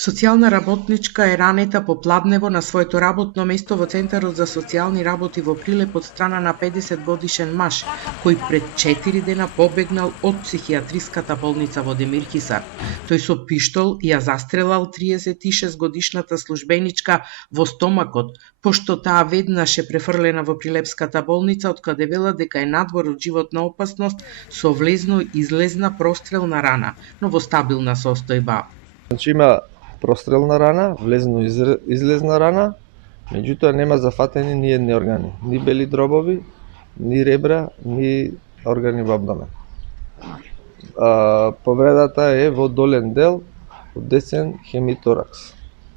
Социјална работничка е ранета по пладнево на своето работно место во Центарот за социјални работи во Прилеп од страна на 50-годишен маж, кој пред 4 дена побегнал од психијатриската болница во Демирхисар. Тој со пиштол ја застрелал 36-годишната службеничка во стомакот, пошто таа веднаш е префрлена во Прилепската болница, од каде велат дека е надвор од животна опасност со влезно-излезна прострелна рана, но во стабилна состојба. Значи има прострелна рана, влезно-излезна рана, меѓутоа нема зафатени ни едни органи, ни бели дробови, ни ребра, ни органи во абдомен. Повредата е во долен дел, од десен хемиторакс,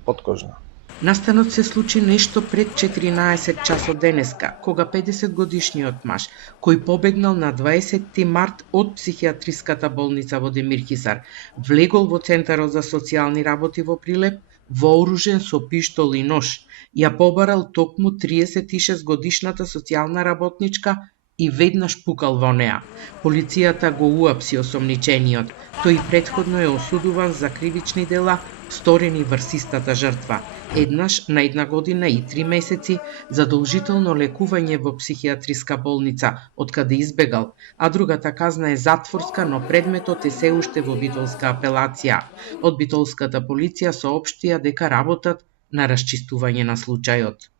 подкожна. Настанот се случи нешто пред 14 часот денеска, кога 50-годишниот маж, кој побегнал на 20 март од психијатриската болница во Демирхисар, влегол во Центарот за социјални работи во Прилеп, вооружен со пиштол и нож, ја побарал токму 36-годишната социјална работничка и веднаш пукал во неа. Полицијата го уапси осомничениот. Тој претходно е осудуван за кривични дела сторени врз истата жртва. Еднаш на 1 година и 3 месеци задолжително лекување во психијатриска болница, од каде избегал, а другата казна е затворска, но предметот е се уште во битолска апелација. Од битолската полиција соопштија дека работат на расчистување на случајот.